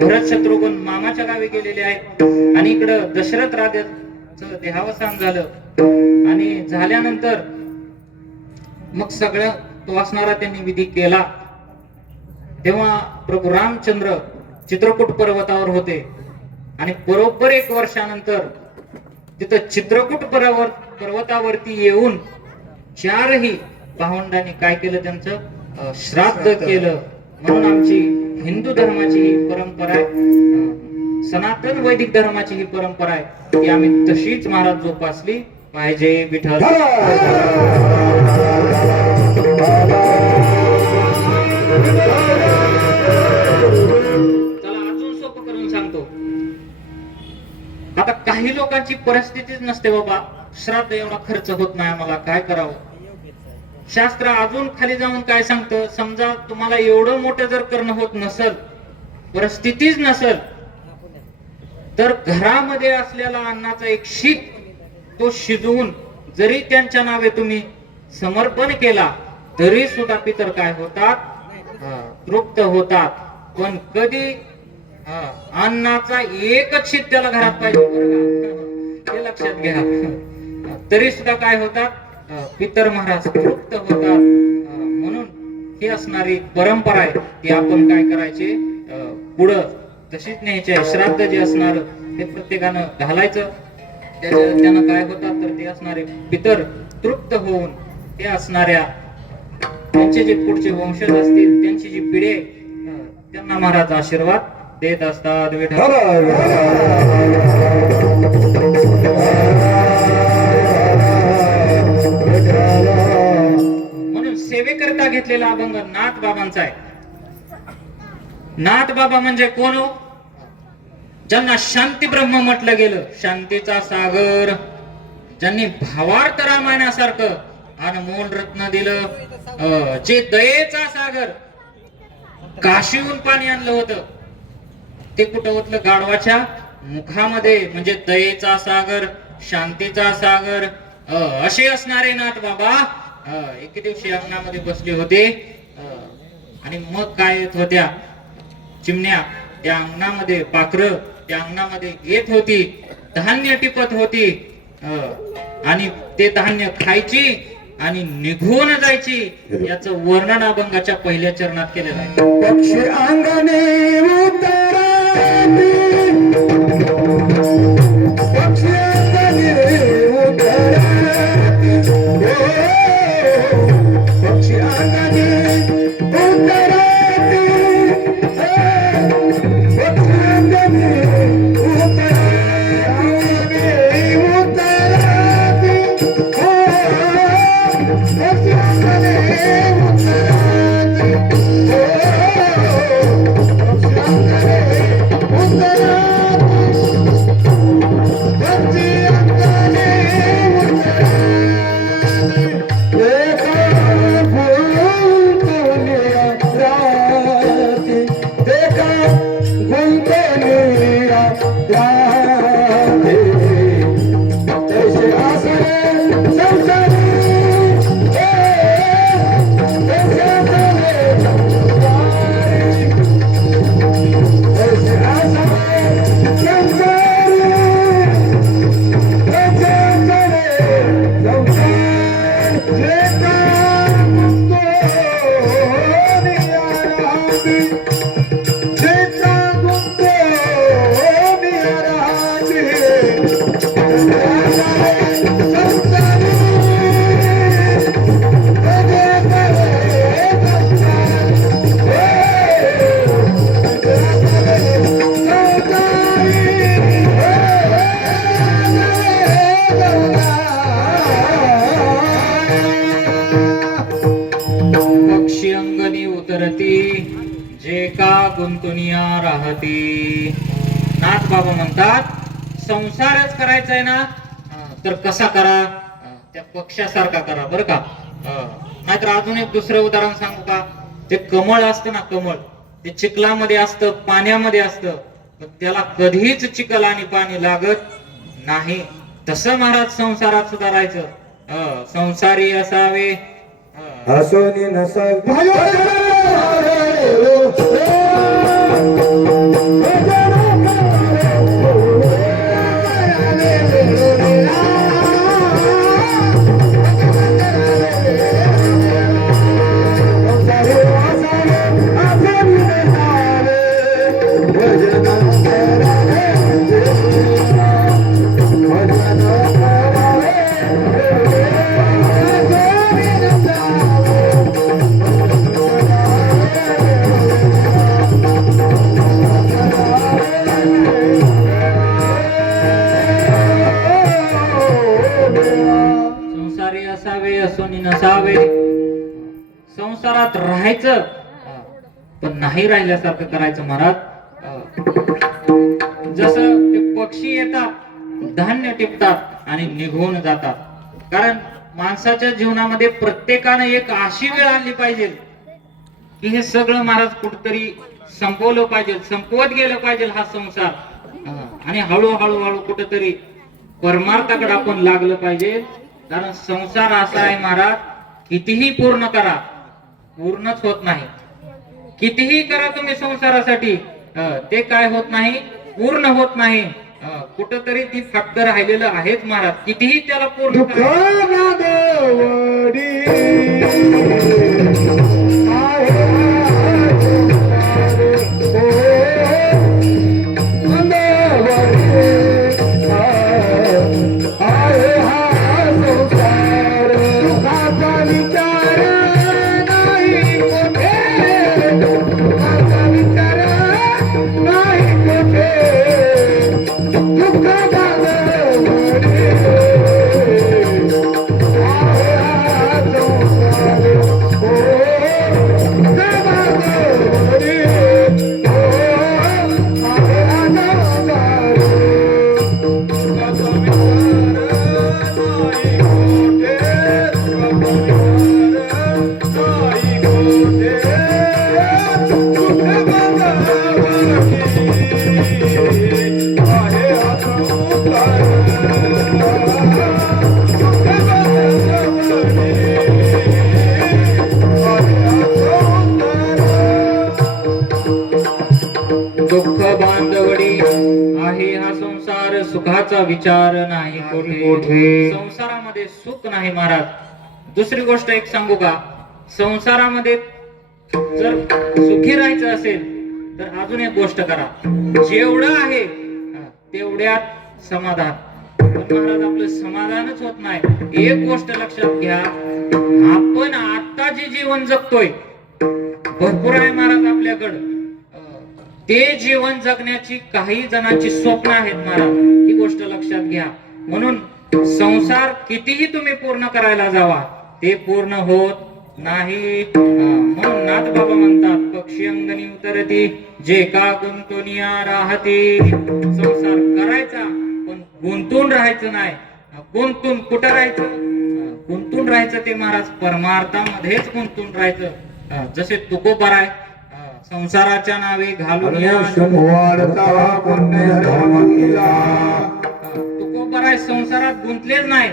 भरत शत्रुघ्न मामाच्या गावी गेलेले आहेत आणि इकडं दशरथ राजाचं देहावसान झालं. आणि झाल्यानंतर मग सगळं तो असणारा त्यांनी विधी केला. तेव्हा प्रभू रामचंद्र चित्रकूट पर्वतावर होते आणि बरोबर 1 वर्षानंतर तिथं चित्रकूट पर्वतावरती येऊन 4ही भावंडांनी काय केलं, त्यांचं श्राद्ध केलं. म्हणून आमची हिंदू धर्माची ही परंपरा आहे, सनातन वैदिक धर्माची ही परंपरा आहे की आम्ही तशीच महाराज जोपासली पाहिजे. विठ्ठल सांगतो. आता काही लोकांची परिस्थितीच नसते, बाबा श्राद्ध एवढा खर्च होत नाही, आम्हाला काय करावं. शास्त्र अजून खाली जाऊन काय सांगतं, समजा तुम्हाला एवढं मोठं जर करणं होत नसल, परिस्थितीच नसल, तर घरामध्ये असलेला अन्नाचा एक शीत तो शिजवून जरी त्यांच्या नावे तुम्ही समर्पण केला तरी सुद्धा पितर काय होतात, तृप्त होतात. पण कधी अन्नाचा एकच शीत त्याला घरात पाहिजे हे लक्षात घ्या. तरी सुद्धा काय होतात, पितर महाराज तृप्त होतात. म्हणून ही असणारी परंपरा आहे ती आपण काय करायचे पुढं तशीच न्यायची आहे. श्राद्ध जे असणार ते प्रत्येकानं घालायचं. त्यानं काय होतात तर ते असणारे पितर तृप्त होऊन ते असणाऱ्या त्यांचे जे पुढचे वंशज असतील त्यांची जी पिढी आहे त्यांना महाराज आशीर्वाद देत असतात. म्हणून सेवेकरिता घेतलेला अभंग नाथ बाबांचा आहे. नाथ बाबा म्हणजे कोण हो? ज्यांना शांती ब्रह्म म्हटलं गेलं, शांतीचा सागर, ज्यांनी भावार्थ रामायणासारखं अनमोल रत्न दिलं, जे दयेचा सागर, काशीहून पाणी आणलं होतं ते कुठं होतं? गाढवाच्या मुखामध्ये. म्हणजे दयेचा सागर, शांतीचा सागर असे असणारे नाथ बाबा एके दिवशी अंगणामध्ये बसले होते आणि मग काय येत होत्या चिमण्या त्या अंगणामध्ये, पाखरं त्या अंगणामध्ये येत होती, धान्य टिपत होती आणि ते धान्य खायची आणि निघून जायची. याचं वर्णन अभंगाच्या पहिल्या चरणात केलेलं आहे. पक्षी अंगणे उतरती, पक्षी अंगणे उतरती, पक्षी अंगणे उतरती, पक्षी अंगणे जे का गुंतुनिया राहती. नाथ बाबा म्हणतात संसारच करायचा आहे ना तर कसा करा? त्या पक्षासारखा करा बरं का. नाहीतर अजून एक दुसरं उदाहरण सांगू का? ते कमळ असतं ना, कमळ ते चिखलामध्ये असतं, पाण्यामध्ये असतं, त्याला कधीच चिखल आणि पाणी लागत नाही. तसं महाराज संसारात सुधारायचं. संसारी असावे हसोनी नसावे. नसावे. संसारात राहायचं पण नाही राहिल्यासारखं करायचं महाराज. जसं ते पक्षी येतात, धान्य टिपतात आणि निघून जातात. कारण माणसाच्या जीवनामध्ये प्रत्येकानं एक अशी वेळ आणली पाहिजे की हे सगळं महाराज कुठतरी संपवलं पाहिजे, संपवत गेलं पाहिजे हा संसार. आणि हळूहळू कुठेतरी परमार्थाकडे आपण लागलं पाहिजे. कारण संसार असा आहे महाराज, कितीही पूर्ण करा पूर्णच होत नाही. कितीही करा तुम्ही संसारासाठी ते काय होत नाही, पूर्ण होत नाही. कुठंतरी ती फक्त राहिलेलं आहेच महाराज. कितीही त्याला पूर्ण करा. दुःख बांधवडी आहे हा संसार, सुखाचा विचार नाही कोठे. संसारामध्ये सुख नाही महाराज. दुसरी गोष्ट एक सांगू का, संसारामध्ये जर सुखी राहायचं असेल तर अजून एक गोष्ट करा, जेवढं आहे तेवढ्यात समाधान. पण महाराज आपलं समाधानच होत नाही. एक गोष्ट लक्षात घ्या, आपण आता जे जीवन जगतोय भरपूर आहे महाराज आपल्याकडं. ते जीवन जगण्याची काही जणांची स्वप्न आहेत महाराज, ही गोष्ट लक्षात घ्या. म्हणून संसार कितीही तुम्ही पूर्ण करायला जावा ते पूर्ण होत नाही. म्हणून नाथ बाबा म्हणतात, पक्षी अंगणी उतरती जे का गुंतुनिया राहते. संसार करायचा पण गुंतून राहायचं नाही. गुंतून कुठं राहायचं? गुंतून राहायचं ते महाराज परमार्थामध्येच गुंतून राहायचं. जसे तुकोबाराय संसाराच्या नावे घालून तुकोबाराय संसारात गुंतलेच नाही.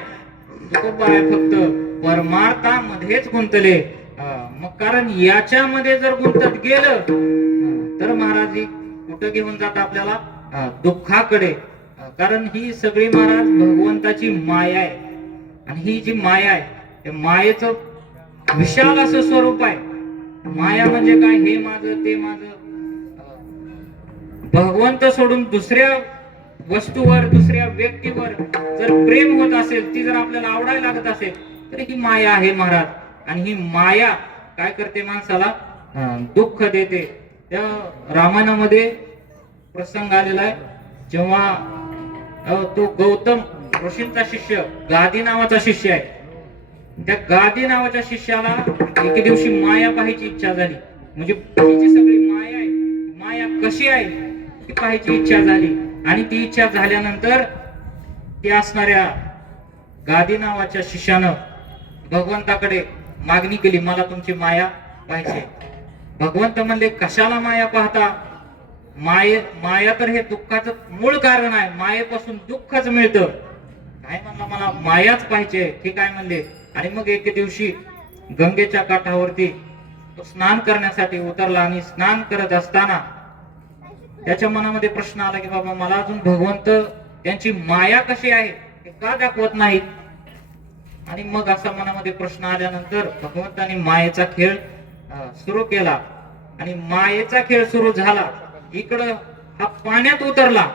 तुकोबाराय फक्त परमार्थामध्येच गुंतले. मग कारण याच्यामध्ये जर गुंतत गेलं तर महाराज कुठं घेऊन जात आपल्याला? दुःखाकडे. कारण ही सगळी महाराज भगवंताची माया आहे. आणि ही जी माया आहे ते मायेचं विशाल असं स्वरूप आहे. माया म्हणजे काय? हे माझं ते माझं. भगवंत सोडून दुसऱ्या वस्तूवर दुसऱ्या व्यक्तीवर जर प्रेम होत असेल, ती जर आपल्याला आवडायला लागत असेल तर ही माया आहे महाराज. आणि ही माया काय करते? माणसाला दुःख देते. त्या रामायणामध्ये प्रसंग आलेला आहे, जेव्हा तो गौतम ऋषींचा शिष्य गादी नावाचा शिष्य आहे. त्या गादी नावाच्या शिष्याला एके दिवशी माया पाहायची इच्छा झाली. म्हणजे ही सगळी माया आहे, माया कशी आहे ती पाहायची इच्छा झाली. आणि ती इच्छा झाल्यानंतर ती असणाऱ्या गादी नावाच्या शिष्यानं भगवंताकडे मागणी केली, मला तुमची माया पाहिजे. भगवंत म्हणले, कशाला माया पाहता? माया तर हे दुःखाचं मूळ कारण आहे. मायेपासून दुःखच मिळतं. काय म्हणला, मला मायाच पाहिजे. ठीक आहे म्हणले. आणि मग एके दिवशी गंगेच्या काठावरती तो स्नान करण्यासाठी उतरला. आणि स्नान करत असताना त्याच्या मनामध्ये प्रश्न आला की बाबा, मला अजून भगवंत त्यांची माया कशी आहे ते का दाखवत नाहीत? आणि मग असा मनामध्ये प्रश्न आल्यानंतर भगवंताने मायेचा खेळ सुरू केला. आणि मायेचा खेळ सुरू झाला. इकडं हा पाण्यात उतरला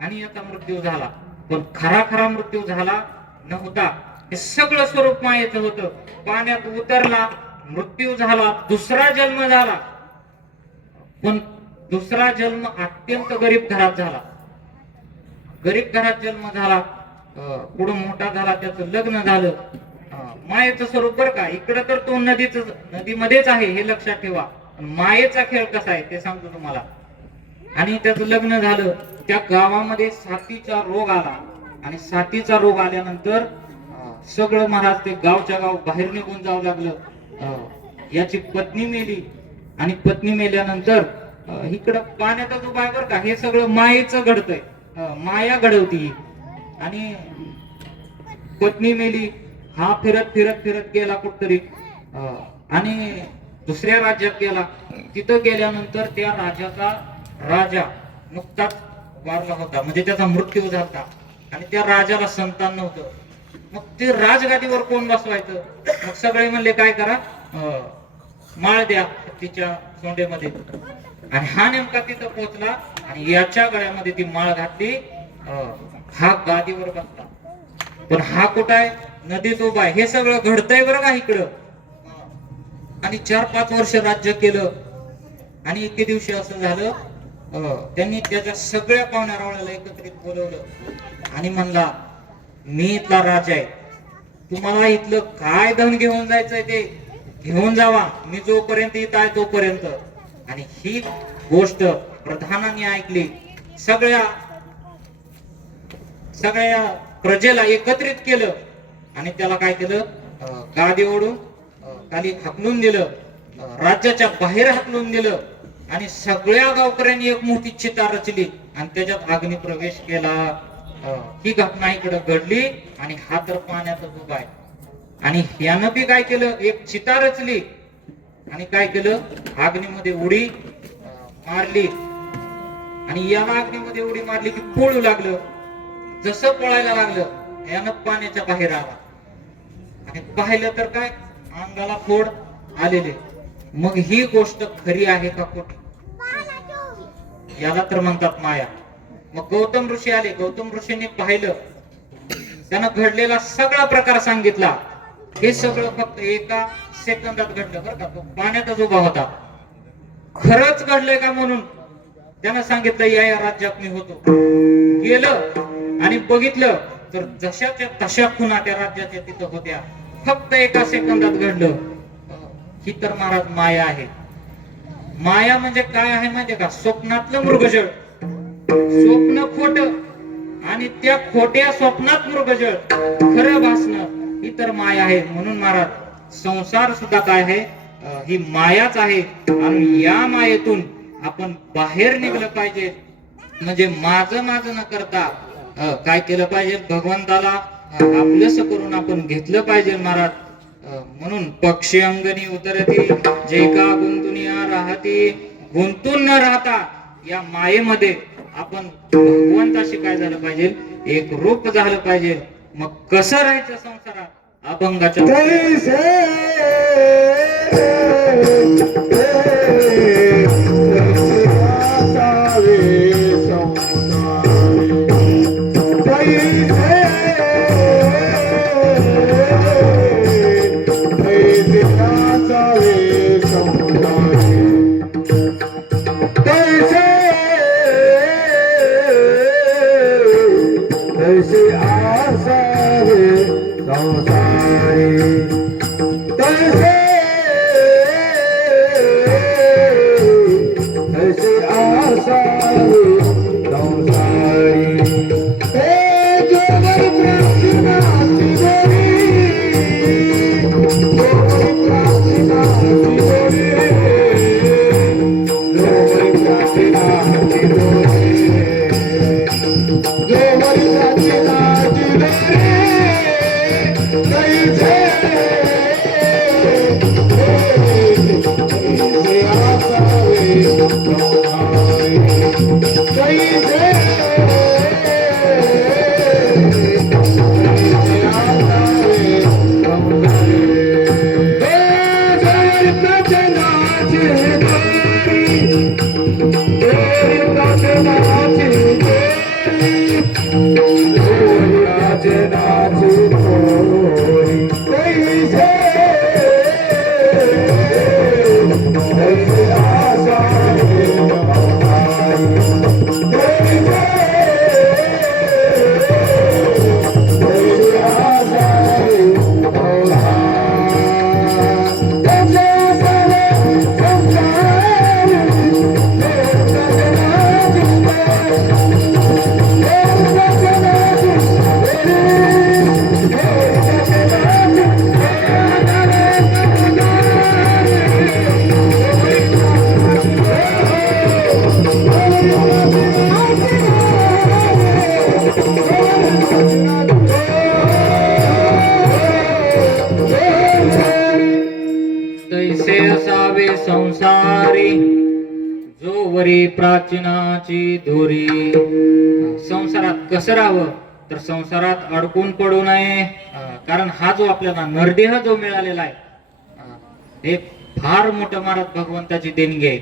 आणि याचा मृत्यू झाला. पण खरा मृत्यू झाला नव्हता. हे सगळं स्वरूप मायेचं होतं. पाण्यात उतरला, मृत्यू झाला, दुसरा जन्म झाला. पण दुसरा जन्म अत्यंत गरीब घरात झाला. गरीब घरात जन्म झाला. पुढे मोठा झाला, त्याचं लग्न झालं. मायेचं स्वरूप बरं का. इकडं तर तो नदीमध्येच आहे हे लक्षात ठेवा. मायेचा खेळ कसा आहे ते सांगतो तुम्हाला. आणि त्याचं लग्न झालं. त्या गावामध्ये साथीचा रोग आला. आणि साथीचा रोग आल्यानंतर सगळं महाराज ते गावच्या गाव बाहेर निघून जावं लागलं. याची पत्नी मेली. आणि पत्नी मेल्यानंतर इकडं पाण्यातच उभा आहे बरं का. हे सगळं मायेचं घडतंय. माया घडवती. आणि पत्नी मेली. हा फिरत फिरत फिरत गेला कुठतरी आणि दुसऱ्या राज्यात गेला. तिथं गेल्यानंतर त्या राज्याचा राजा नुकताच वारला होता. म्हणजे त्याचा मृत्यू झाला. आणि त्या राजाला संतान नव्हतं. मग ते राजगादीवर कोण बसवायचं? मग सगळे म्हणले, काय करा, माळ द्या तिच्या सोंडेमध्ये. आणि हा नेमका तिथं पोहोचला आणि याच्या गळ्यामध्ये ती माळ घातली. हा गादीवर बसला. पण हा कुठं आहे? नदीत उभा आहे. हे सगळं घडतंय बरं का इकडं. आणि 4-5 वर्ष राज्य केलं. आणि एके दिवशी असं झालं, त्यांनी त्याच्या सगळ्या पाहुण्या रावळ्याला एकत्रित बोलवलं आणि म्हणला, मी इथला राजा आहे, तुम्हाला इथलं काय धन घेऊन जायचंय ते घेऊन जावा, मी जोपर्यंत इथं आहे तोपर्यंत. आणि ही गोष्ट प्रधानाने ऐकली. सगळ्या प्रजेला एकत्रित केलं आणि त्याला काय केलं, गादी ओढून खाली हाकलून दिलं, राज्याच्या बाहेर हाकलून दिलं. आणि सगळ्या गावकऱ्यांनी एक मोठी चिता रचली आणि त्याच्यात अग्नी प्रवेश केला. ही घटना इकडे घडली आणि हा तर पाण्यातच उभा आहे. आणि यानं बी काय केलं, एक चिता रचली आणि काय केलं, अग्नीमध्ये उडी मारली. आणि याला अग्नीमध्ये उडी मारली की पळू लागलं. जसं पळायला लागलं यानं पाण्याच्या बाहेर आला आणि पाहिलं तर काय, अंगाला फोड आलेले. मग ही गोष्ट खरी आहे का खोटी? याला तर म्हणतात माया. मग गौतम ऋषी आले. गौतम ऋषींनी पाहिलं, त्यानं घडलेला सगळा प्रकार सांगितला. हे सगळं फक्त एका सेकंदात घडलं बरं का. तो पाण्यातच उभा होता. खरंच घडलंय का म्हणून त्यानं सांगितलं, या राज्यात मी होतो. गेलं आणि बघितलं तर जशाच्या तशा खुणा त्या राज्याच्या तिथं होत्या. फक्त एका सेकंदात घडलं. ही तर महाराज माया आहे. माया म्हणजे काय आहे माहितीये का? स्वप्नातलं मृगजळ. स्वप्न खोट आणि त्या खोट्या स्वप्नात मृगजळ खरं भासणं, ही तर माया आहे. म्हणून महाराज संसार सुद्धा काय आहे, ही मायाच आहे. आणि या मायेतून आपण बाहेर निघलं पाहिजे. म्हणजे माझं न करता काय केलं पाहिजे, भगवंताला आपलंस करून आपण घेतलं पाहिजे महाराज. म्हणून पक्षी अंगणी उतरती जे का गुंतून राहती, गुंतून न राहता या मायेमध्ये आपण भगवंताशी काय झालं पाहिजे, एक रूप झालं पाहिजे. मग कसं राहायचं संसारात? अभंगाच्या तैसे असावे संसारी जोवरी प्राचीनाची दोरी. संसारात कसं राहावं तर संसारात अडकून पडू नये. कारण हा जो आपल्याला नरदेह जो मिळालेला आहे, हे फार मोठं महाराज भगवंताची देणगी आहे.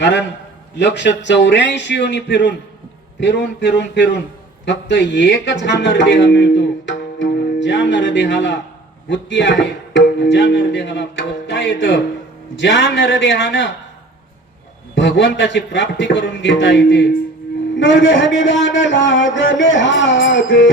कारण लक्ष 84 योनी फिरून फिरून फिरून फिरून फक्त एकच हा नरदेह मिळतो. ज्या नरदेहाला बुद्धी आहे, ज्या नरदेहाला बोलता येतं, ज्या नरदेहानं भगवंताची प्राप्ती करून घेता येते. नरदेह निदान लागले हाते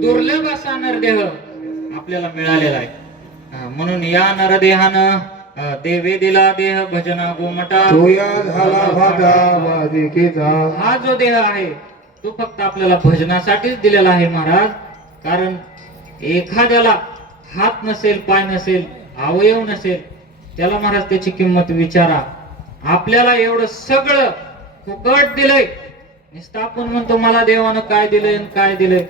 दुर्लभ असा नरदेह आपल्याला मिळालेला आहे. म्हणून या नरदेहानं देवे दिला देह भजना गोमटा. तोया झाला भाटा वादिकेचा. हा जो देह आहे तो फक्त आपल्याला भजनासाठीच दिलेला आहे महाराज. कारण एखाद्याला हात नसेल, पाय नसेल, अवयव नसेल, त्याला महाराज त्याची किंमत विचारा. आपल्याला एवढं सगळं फुकट दिलंय. नुसतं आपण म्हणतो मला देवानं काय दिलंय आणि काय दिलंय.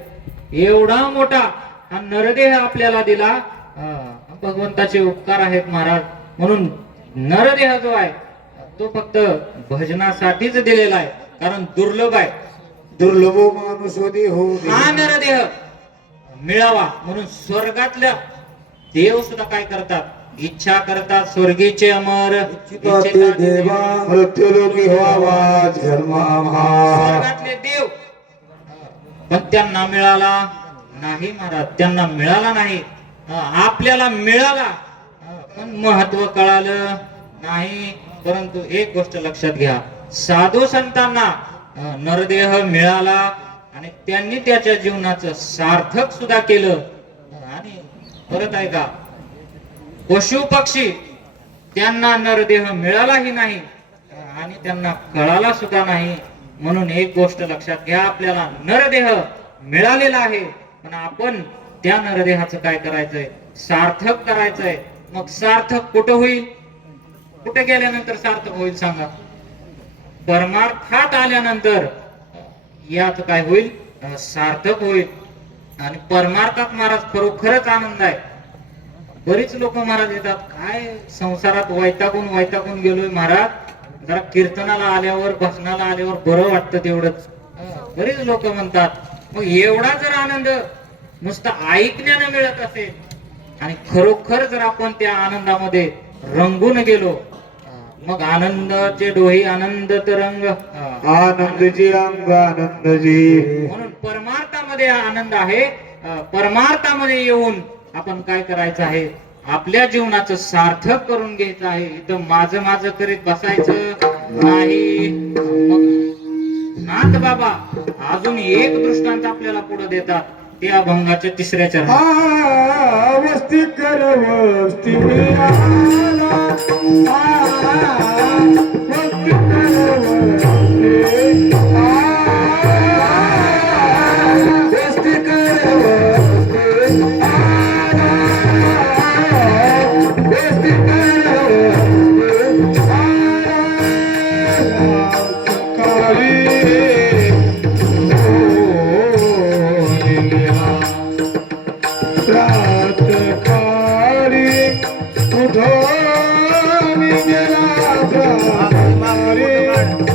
एवढा मोठा हा नरदेह आपल्याला दिला. भगवंताचे उपकार आहेत महाराज. म्हणून नरदेह जो आहे तो फक्त भजनासाठीच दिलेला आहे. कारण दुर्लभ आहे. दुर्लभ माणूस हो हा नरदेह मिळावा म्हणून स्वर्गातल्या देव सुद्धा काय करतात, इच्छा करतात. स्वर्गीचे अमर इच्छिता देवा मृत्युलोकी व्हावा जन्म आम्हा. स्वर्गातले देव पण त्यांना मिळाला नाही महाराज. त्यांना मिळाला नाही. आपल्याला मिळाला पण महत्व कळालं नाही. परंतु एक गोष्ट लक्षात घ्या, साधू संतांना नरदेह मिळाला आणि त्यांनी त्याच्या जीवनाचं सार्थक सुद्धा केलं. आणि परत आहे का, पशु पक्षी त्यांना नरदेह मिळालाही नाही आणि त्यांना कळाला सुद्धा नाही. म्हणून एक गोष्ट लक्षात घ्या, आपल्याला नरदेह मिळालेला आहे पण आपण त्या नरदेहाचं काय करायचंय, सार्थक करायचंय. मग सार्थक कुठं होईल, कुठे गेल्यानंतर सार्थक होईल सांगा. परमार्थात आल्यानंतर याच काय होईल, सार्थक होईल. आणि परमार्थात महाराज खरोखरच आनंद आहे. बरीच लोक महाराज येतात, काय संसारात वैतागून गेलोय महाराज, जरा कीर्तनाला आल्यावर भजनाला आल्यावर बरं वाटतं तेवढंच. बरीच लोक म्हणतात. मग एवढा जर आनंद नुसतं ऐकण्यानं मिळत असेल आणि खरोखर जर आपण त्या आनंदामध्ये रंगून गेलो, मग आनंदाचे डोही आनंद तरंग आनंदजी अंग आनंदजी. म्हणून परमार्थामध्ये आनंद आहे. परमार्थामध्ये येऊन आपण काय करायचं आहे, आपल्या जीवनाचं सार्थक करून घ्यायचं आहे. इथं माझं करीत बसायचं नाही. मग नाथ बाबा अजून एक दृष्टांत आपल्याला पुढे देतात, ते अभंगाच्या 3ऱ्या चरणात. वस्ती कर वस्ती आला, वस्ती कर वस्ती वस्ती कर वस्ती आला, वस्ती कर वस्ती आला. काळी प्रात काळी उठो मी गेला प्रात काळी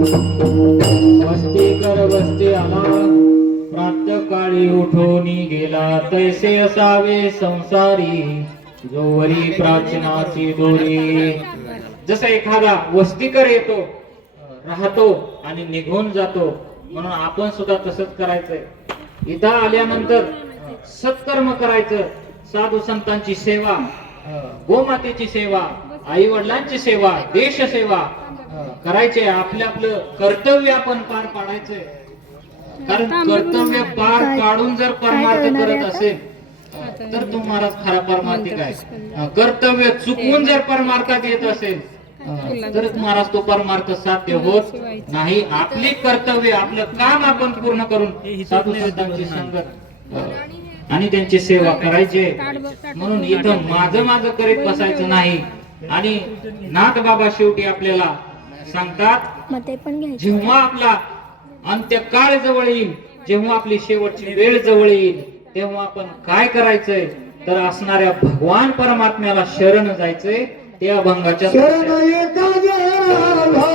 वस्ती कर वस्ती आला प्रातः काळी उठोनी गेला तैसे असावे संसारी जोवरी प्राचीनाची दोरी. जसं एखादा वस्तीकर येतो राहतो आणि निघून जातो, म्हणून आपण सुद्धा तसंच करायचंय. इथं आल्यानंतर सत्कर्म करायचं, साधू संतांची सेवा, गोमातेची सेवा, आई वडिलांची सेवा, देश सेवा करायचे. आपलं आपलं कर्तव्य आपण पार पाडायचंय. कारण कर्तव्य पार पाडून जर परमार्थ करत असेल तर तुम्हाला खरा परमार्थिक आहे. कर्तव्य चुकवून जर परमार्थात येत असेल तर महाराज तो परमार्थ साध्य होत नाही. आपली कर्तव्य आपलं काम आपण पूर्ण करून साधू संतांची संगत आणि त्यांची सेवा करायची. म्हणून इथं माझं करीत बसायचं नाही. आणि नाथ बाबा शेवटी आपल्याला सांगतात, जेव्हा आपला अंत्यकाळ जवळ येईल, जेव्हा आपली शेवटची वेळ जवळ येईल, तेव्हा आपण काय करायचंय तर असणाऱ्या भगवान परमात्म्याला शरण जायचंय. त्या अभंगाच्या शरण एका जनाला,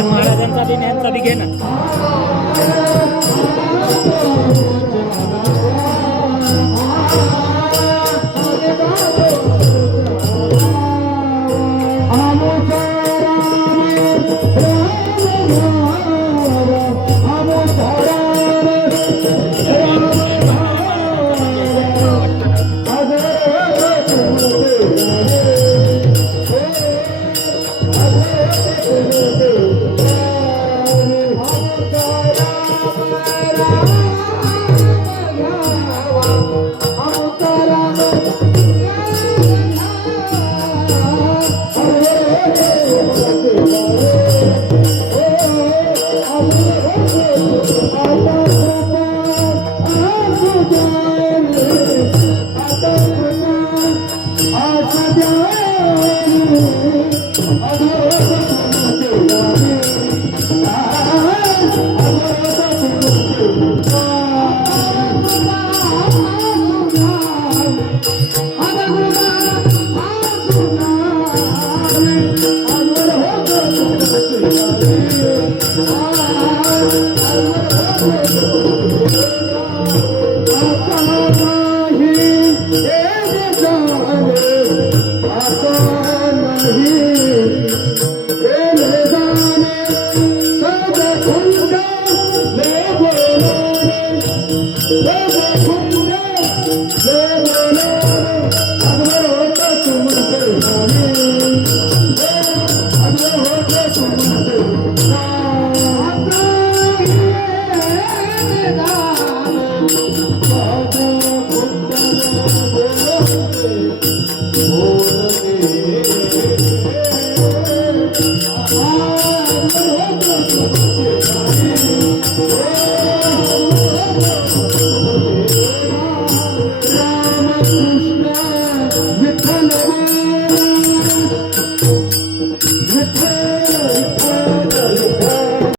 महाराजांचा बी ज्ञानचा बी घे ना. विठ्ठल